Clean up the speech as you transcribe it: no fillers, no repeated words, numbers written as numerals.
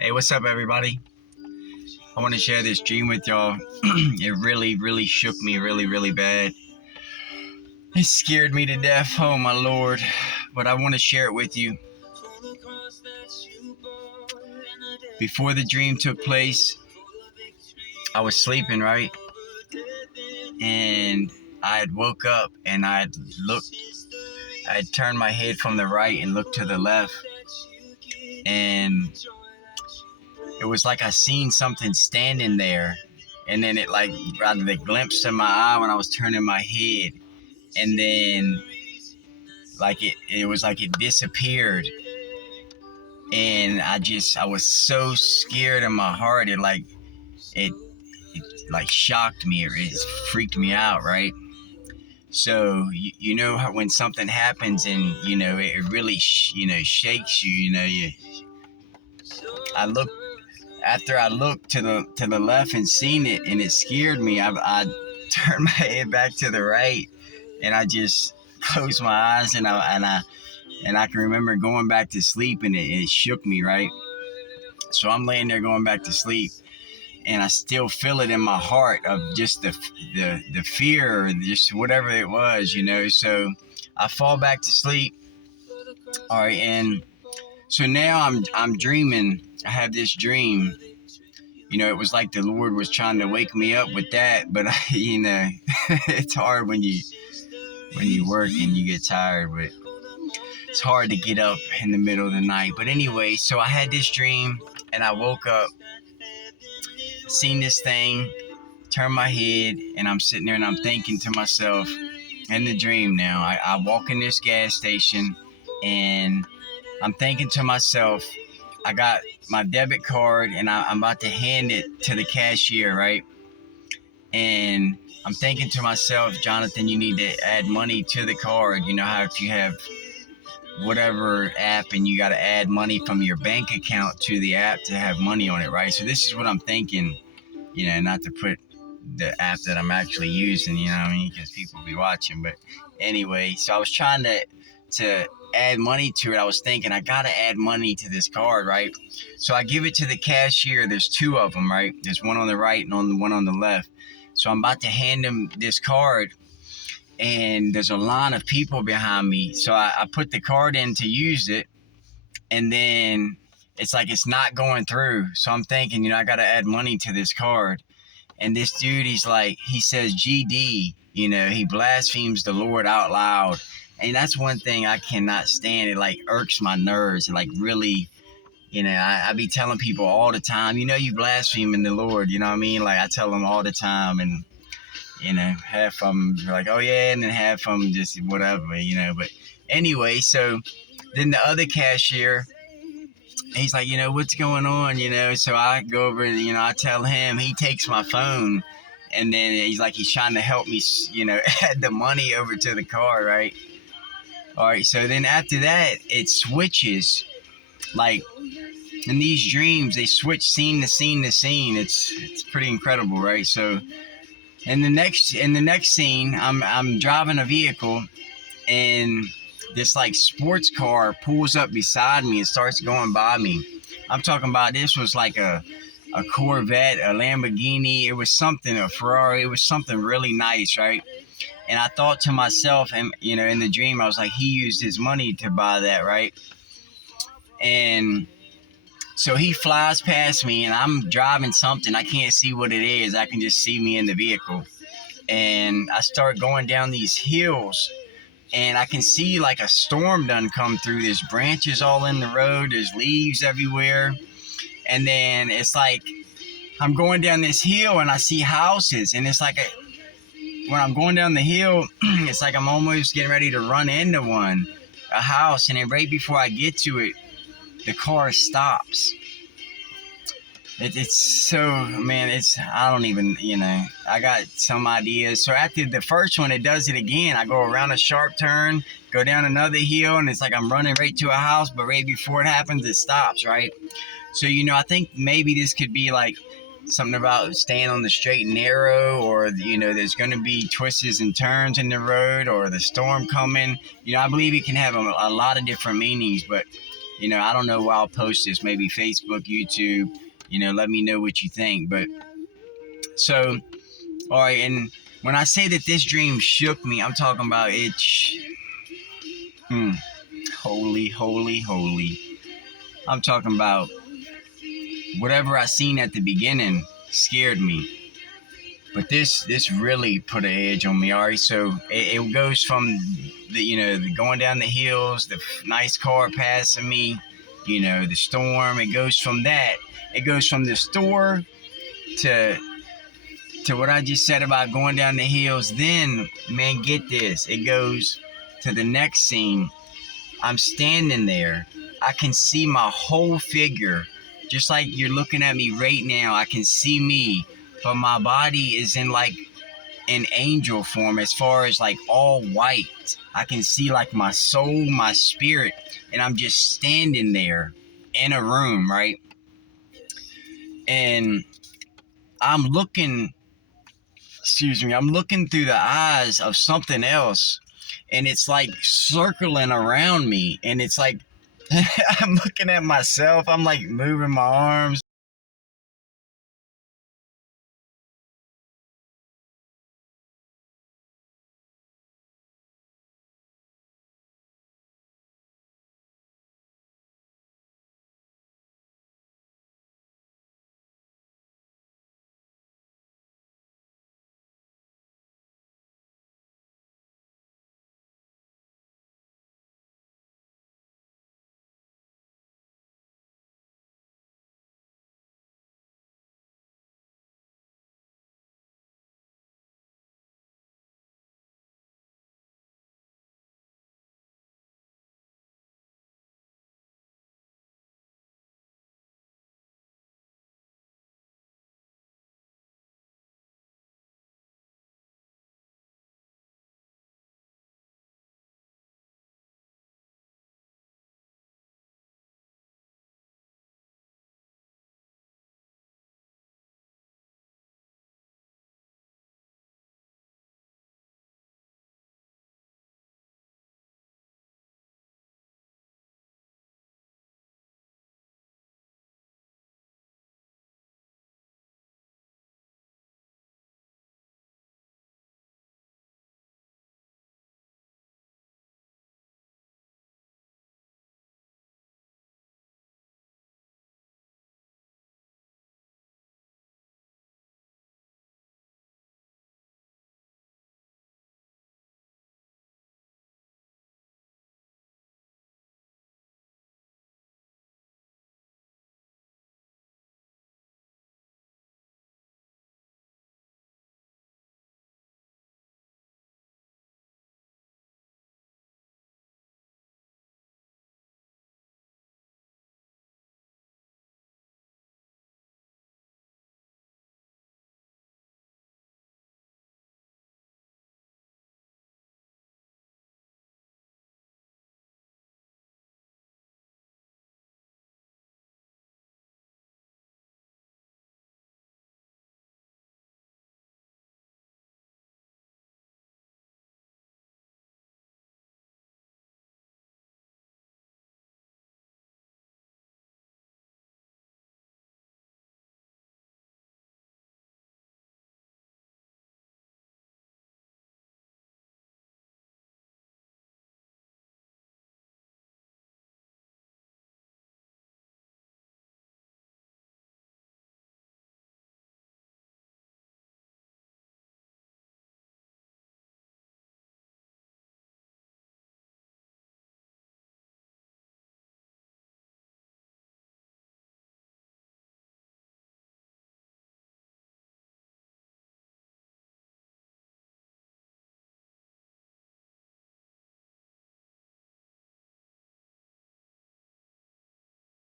Hey, what's up, everybody? I want to share this dream with y'all. It really, really shook me really bad. It scared me to death. Oh, my Lord. But I want to share it with you. Before the dream took place, I was sleeping, right? And I had woke up and I'd turned my head from the right and looked to the left. And it was like I seen something standing there. And then it like rather the glimpse in my eye when I was turning my head. And then like it was like it disappeared. And I was so scared in my heart. It, it like shocked me, or it freaked me out, right? So you know how when something happens and it really shakes you. I looked After I looked to the left and seen it, and it scared me. I turned my head back to the right, and I just closed my eyes, and I can remember going back to sleep, and it shook me, right? So I'm laying there going back to sleep, and I still feel it in my heart of just the fear, or just whatever it was. So I fall back to sleep. All right, and so now I'm dreaming. I have this dream. It was like the Lord was trying to wake me up with that, but it's hard when you work and you get tired, but it's hard to get up in the middle of the night. But anyway, so I had this dream, and I woke up, seen this thing, turned my head, and I'm sitting there and I'm thinking to myself in the dream now. I walk in this gas station, and I'm thinking to myself, I got my debit card, and I'm about to hand it to the cashier, right? And I'm thinking to myself, Jonathan, you need to add money to the card. You know how if you have whatever app and you got to add money from your bank account to the app to have money on it, right? So this is what I'm thinking, not to put the app that I'm actually using, you know what I mean? Because people be watching. But anyway, so I was trying to add money to it. I was thinking I got to add money to this card, right? So I give it to the cashier. There's two of them, right? There's one on the right and one on the left. So I'm about to hand him this card, and there's a line of people behind me. So I put the card in to use it, and then it's like it's not going through. So I'm thinking, I got to add money to this card. And this dude, he says GD, he blasphemes the Lord out loud. And that's one thing I cannot stand. It like irks my nerves. It like really, I be telling people all the time, you blaspheming the Lord, you know what I mean? Like I tell them all the time, and half of them are like, oh yeah, and then half of them just whatever. But anyway, so then the other cashier, he's like, what's going on? So I go over and, I tell him, he takes my phone, and then he's like, he's trying to help me, add the money over to the car, right? All right, so then after that, it switches. Like in these dreams, they switch scene to scene to scene. It's pretty incredible, right? So in the next scene, I'm driving a vehicle, and this like sports car pulls up beside me and starts going by me. I'm talking about this was like a Corvette, a Lamborghini. It was something, a Ferrari. It was something really nice, right? And I thought to myself, and in the dream, I was like, he used his money to buy that, right? And so he flies past me, and I'm driving something. I can't see what it is. I can just see me in the vehicle. And I start going down these hills, and I can see like a storm done come through. There's branches all in the road. There's leaves everywhere. And then it's like I'm going down this hill, and I see houses, and it's like when I'm going down the hill, it's like I'm almost getting ready to run into a house, and then right before I get to it, the car stops. It's so, man, I don't even, I got some ideas. So after the first one, it does it again. I go around a sharp turn, go down another hill, and it's like I'm running right to a house, but right before it happens, it stops, right? So, I think maybe this could be like something about staying on the straight and narrow, or, there's going to be twists and turns in the road, or the storm coming. I believe it can have a lot of different meanings, but I don't know where I'll post this. Maybe Facebook, YouTube. Let me know what you think. But so, all right, and when I say that this dream shook me, I'm talking about it. Hmm, holy, holy, holy. I'm talking about whatever I seen at the beginning scared me. But this really put an edge on me. All right, so it goes from the going down the hills, the nice car passing me, the storm. It goes from that. It goes from the store to what I just said about going down the hills. Then, man, get this. It goes to the next scene. I'm standing there. I can see my whole figure, just like you're looking at me right now. I can see me, but my body is in like an angel form, as far as like all white. I can see like my soul, my spirit, and I'm just standing there in a room, right? And I'm looking, I'm looking through the eyes of something else, and it's like circling around me, and it's like I'm looking at myself. I'm like moving my arms.